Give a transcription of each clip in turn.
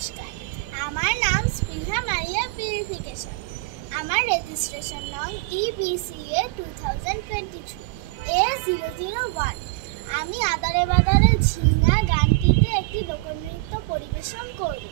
নমস্কার, আমার নাম স্পৃহা মারিয়া পিউরিফিকেশন। আমার রেজিস্ট্রেশন নং EBCA 2022 A001। আমি আদারে বাদারে ঝিঙা গানটিতে একটি লোকনৃত্য পরিবেশন করব।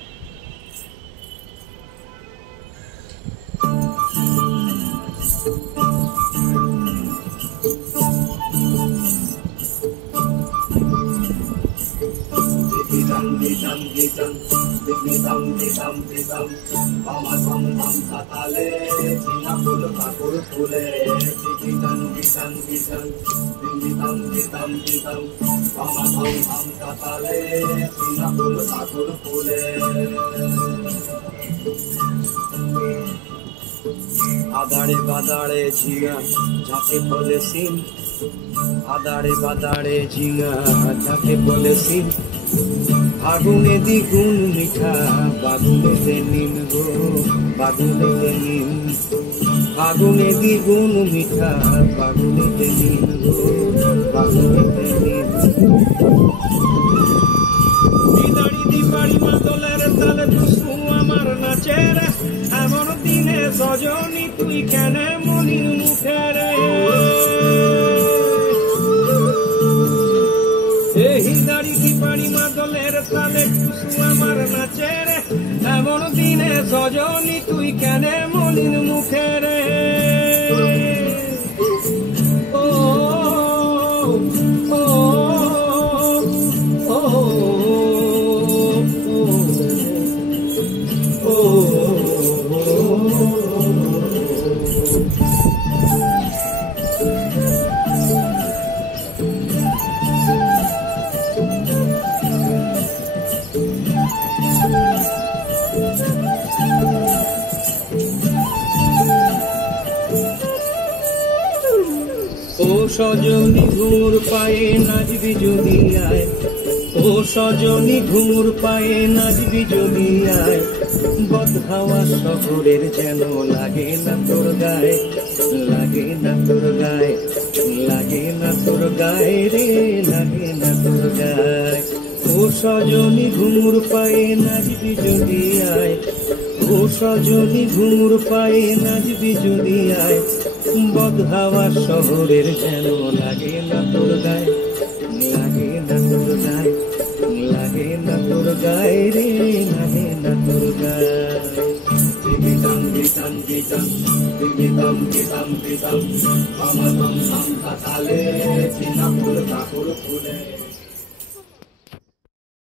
আদারে বাদারে ঝিঙা যাকে বলে সিম, আদারে বাদারে ঝিঙা যাকে বলে সিম, আগুনে দ্বিগুণ মিঠা বাগুনেতে নিম গো, বাগুনেতে নিম, আগুনে দ্বিগুণ মিঠা বাগুনেতে নিম গো, বাগুনেতে নিম। দিদারি দিবাড়ি মাদলের তালে দুসু আমার নাচের, এমন দিনে সজনী তুই কেন মনির মুখে রে। হিদারি দিবাড়ি মাদলের তালে দুসু আমার নাচের, এমন দিনে সজনী তুই কেন মনির মুখে রে। ও ও ও ও সজনী ঘুমুর পায়ে নাচবি যদি আয়, ও সজনী ঘুমুর পায়ে নাচবি যদি আয়, বদহাওয়া শহরের যেন লাগে না তোর গায়ে, লাগে না তোর গায়ে, লাগে না তোর গায়ে রে, লাগে না তোর গায়ে। ও সজনী ঘুমুর পায়ে নাচবি যদি আয়, ও সজনী ঘুমুর পায়ে নাচবি যদি আয়, বদহাওয়া শহরের যেন লাগে না তোর গায়ে, লাগে না তোর গায়ে, লাগে না তোর গায়ে রে, লাগে না তোর গায়ে। বিবিতাম বিতাম বিতাম বিবিতাম বিতাম বিতাম, আমার তালে চিনা ফুল কাকুর